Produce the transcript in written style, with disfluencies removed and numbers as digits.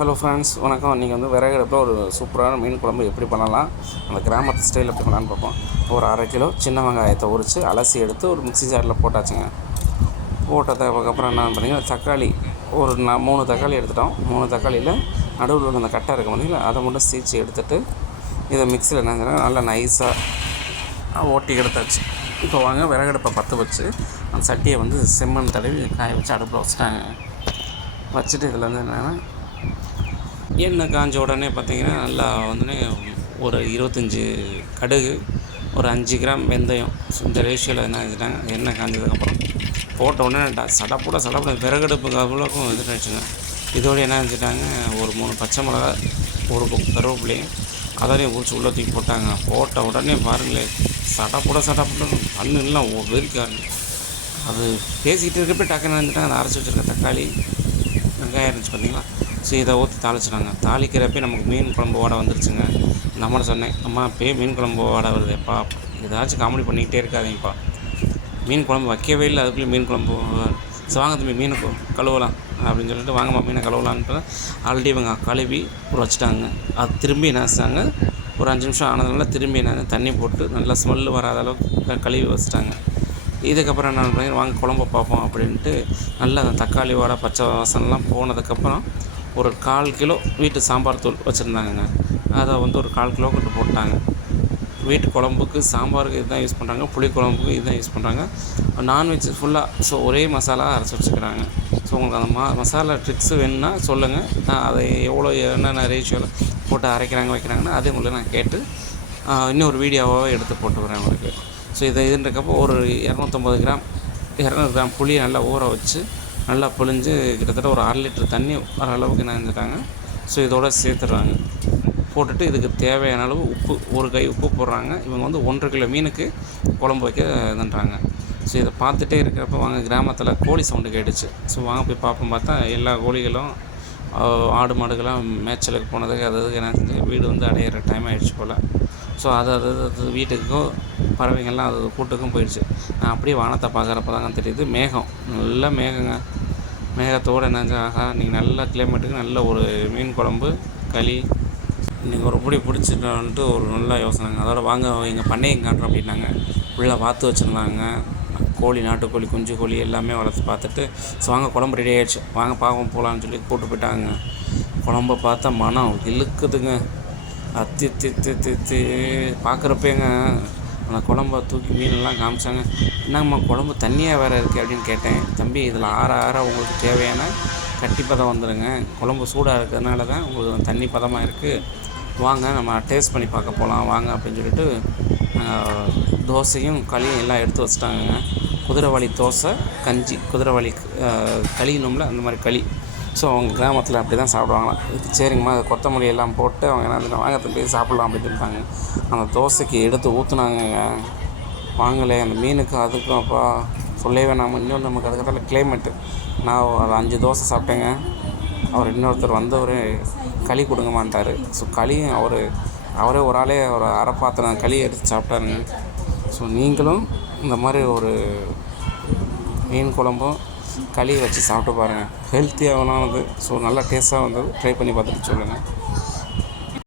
Hello friends, வணக்கம். நீங்கள் விறகு அடுப்பில் ஒரு சூப்பரான மீன் குழம்பு எப்படி பண்ணலாம், அந்த கிராமத்து ஸ்டைலில் எப்படி பண்ணலான்னு பார்ப்போம். ஒரு 1/2 கிலோ சின்ன வெங்காயத்தை உரித்து அலசி எடுத்து ஒரு மிக்ஸி ஜாரில் போட்டாச்சுங்க. போட்டதுக்கப்புறம் என்ன பண்ணிங்கன்னா, தக்காளி ஒரு 3 தக்காளி எடுத்துட்டோம். 3 தக்காளியில் நடுவில் உள்ள அந்த கட்டை இருக்க முடியல, அதை மட்டும் சீச்சு எடுத்துகிட்டு இதை மிக்சியில் என்ன நல்லா நைஸாக ஓட்டி எடுத்தாச்சு. இப்போ வாங்க விறகடுப்பை பற்ற வச்சு அந்த சட்டியை செம்மண் தடவி காய வச்சு அடுப்பில் வச்சுட்டாங்க. வச்சுட்டு இதில் என்னென்னா, எண்ணெய் காஞ்ச உடனே பார்த்திங்கன்னா நல்லா ஒரு 25 கடுகு, ஒரு 5 கிராம் வெந்தயம், இந்த ரேஷியோவில் என்ன செஞ்சுட்டாங்க. எண்ணெய் காஞ்சதுக்கப்புறம் போட்ட உடனே சடப்பட விறகடுப்புக்கு அவ்வளோக்கும் ஆயிடுச்சுங்க. இதோடு என்ன செஞ்சுட்டாங்க, ஒரு 3 பச்சை மிளகா, ஒரு கருவேப்பிலையும் அதையும் உரிச்சு உள்ளே தூக்கி போட்டாங்க. போட்ட உடனே பாருங்களேன், சடப்பட கண்ணுலாம் வெறிக்காரு. அது பேசிக்கிட்டு இருக்கப்போ டக்குன்னு நினைஞ்சிட்டாங்க. அதை அரைச்சி வச்சுருக்க தக்காளி வெங்காயம் இருந்துச்சு பார்த்தீங்களா. ஸோ இதை ஊற்றி தாளிச்சிட்டாங்க. தாளிக்கிறப்பே நமக்கு மீன் குழம்பு வாடை வந்துருச்சுங்க. நம்மளை சொன்னேன், அம்மா இப்போயே மீன் குழம்பு வாடை வருதுப்பா, ஏதாச்சும் காமெடி பண்ணிக்கிட்டே இருக்காதீங்கப்பா, மீன் குழம்பு வைக்கவே இல்லை, அதுக்குள்ளே மீன் குழம்பு. ஸோ வாங்க தம்பி மீனை கழுவலாம் அப்படின்னு சொல்லிட்டு, வாங்கம்மா மீனை கழுவலான்ட்டு ஆல்ரெடி இவங்க கழுவி வச்சுட்டாங்க. அது திரும்பி என்ன செஞ்சாங்க, ஒரு 5 நிமிஷம் ஆனதுனால திரும்பி என்ன தண்ணி போட்டு நல்லா ஸ்மெல்லு வராத அளவுக்கு கழுவி வச்சுட்டாங்க. இதுக்கப்புறம் என்ன பண்ணுறீங்க, வாங்க குழம்பு பார்ப்போம் அப்படின்ட்டு நல்லா அந்த தக்காளி வாடை பச்சை வாசனெலாம் போனதுக்கப்புறம் ஒரு 1/4 கிலோ வீட்டு சாம்பார் தூள் வச்சுருந்தாங்கங்க. அதை ஒரு 1/4 கிலோ கிட்ட போட்டாங்க. வீட்டு குழம்புக்கு சாம்பாருக்கு இதுதான் யூஸ் பண்ணுறாங்க, புளி குழம்புக்கு இதுதான் யூஸ் பண்ணுறாங்க. நான்வெஜ் ஃபுல்லாக ஸோ ஒரே மசாலா அரைச்சி வச்சுக்கிறாங்க. ஸோ உங்களுக்கு அந்த மசாலா ட்ரிக்ஸு வேணும்னா சொல்லுங்கள், நான் அதை எவ்வளோ என்னென்ன ரேஷியோவில் போட்டு அரைக்கிறாங்க வைக்கிறாங்கன்னா அதே உங்களுக்கு நான் கேட்டு இன்னொரு வீடியோவாகவே எடுத்து போட்டுக்கிறேன் உங்களுக்கு. ஸோ இதுன்றக்கப்போ ஒரு 200 கிராம் புளியை நல்லா ஊற வச்சு நல்லா புளிஞ்சு கிட்டத்தட்ட ஒரு 1/2 லிட்டர் தண்ணி வர அளவுக்கு என்ன செஞ்சுட்டாங்க. ஸோ இதோட சேர்த்துடுறாங்க. போட்டுட்டு இதுக்கு தேவையான அளவு உப்பு, ஒரு கை உப்பு போடுறாங்க. இவங்க 1.5 கிலோ மீனுக்கு குழம்பு வைக்க இதுன்றாங்க. ஸோ இதை பார்த்துட்டே இருக்கிறப்ப வாங்க, கிராமத்தில் கோழி சவுண்டு கேட்டுச்சு. ஸோ வாங்க போய் பார்ப்போம். பார்த்தா எல்லா கோழிகளும் ஆடு மாடுகள்லாம் மேய்ச்சலுக்கு போனதுக்கு அதுக்கு என்ன செஞ்சு வீடு அடையிற டைம் ஆகிடுச்சு போல். ஸோ அது வீட்டுக்கும் பறவைகள்லாம் அது கூட்டுக்கும் போயிடுச்சு. நான் அப்படியே வானத்தை பார்க்குறப்ப தாங்க தெரியுது, மேகம், நல்ல மேகங்க. மேகத்தோடு என்னஞ்சு, ஆகா நீங்கள் நல்ல கிளைமேட்டுக்கு நல்ல ஒரு மீன் குழம்பு களி இன்றைக்கி ஒரு பிடிச்சிட்டோன்ட்டு ஒரு நல்ல யோசனைங்க. அதோட வாங்க எங்கள் பண்ணையும் காட்டுறோம் அப்படின்னாங்க. ஃபுல்லாக பார்த்து வச்சுருந்தாங்க. கோழி, நாட்டுக்கோழி, குஞ்சு கோழி எல்லாமே வளர்த்து பார்த்துட்டு, ஸோ வாங்க குழம்பு ரெடி ஆகிடுச்சு, வாங்க பார்க்க போகலான்னு சொல்லி கூப்பிட்டு போயிட்டாங்க. குழம்ப பார்த்தா மனம் இழுக்குதுங்க. அத்தி பார்க்குறப்பேங்க அந்த குழம்ப தூக்கி மீனெல்லாம் காமிச்சாங்க. என்னங்கம்மா குழம்பு தண்ணியாக வேறு இருக்குது அப்படின்னு கேட்டேன். தம்பி இதில் ஆற உங்களுக்கு தேவையான கட்டி பதம் வந்துடுங்க, குழம்பு சூடாக இருக்கிறதுனால தான் உங்களுக்கு தண்ணி பதமாக இருக்குது, வாங்க நம்ம டேஸ்ட் பண்ணி பார்க்க போகலாம் வாங்க அப்படின்னு சொல்லிட்டு தோசையும் களியும் எல்லாம் எடுத்து வச்சுட்டாங்கங்க. குதிரைவாளி தோசை, கஞ்சி, குதிரைவாளி களியணும்ல அந்த மாதிரி களி. ஸோ அவங்க கிராமத்தில் அப்படி தான் சாப்பிடுவாங்களாம். இதுக்கு சரிங்கம்மா கொத்தமல்லி எல்லாம் போட்டு அவங்க என்ன வாங்க போய் சாப்பிட்லாம் அப்படின்னு சொல்லிட்டாங்க. அந்த தோசைக்கு எடுத்து ஊற்றுனாங்கங்க. வாங்கலே அந்த மீனுக்கு அதுக்கும் அப்பா சொல்லவே வேணாம். இன்னொன்று நமக்கு அதுக்கத்தால கிளைமேட்டு, நான் ஒரு 5 தோசை சாப்பிட்டேங்க. அவர் இன்னொருத்தர் வந்தவர் களி கொடுங்கமான்ட்டார். ஸோ களியும் அவரே ஒரு ஆளே ஒரு அரை பாத்திரம் களி எடுத்து சாப்பிட்டாருங்க. ஸோ நீங்களும் இந்த மாதிரி ஒரு மீன் குழம்பும் களி வச்சு சாப்பிட்டு பாருங்கள். ஹெல்த்தியாகனானது. ஸோ நல்லா டேஸ்ட்டாக ட்ரை பண்ணி பார்த்துட்டு சொல்லுங்கள்.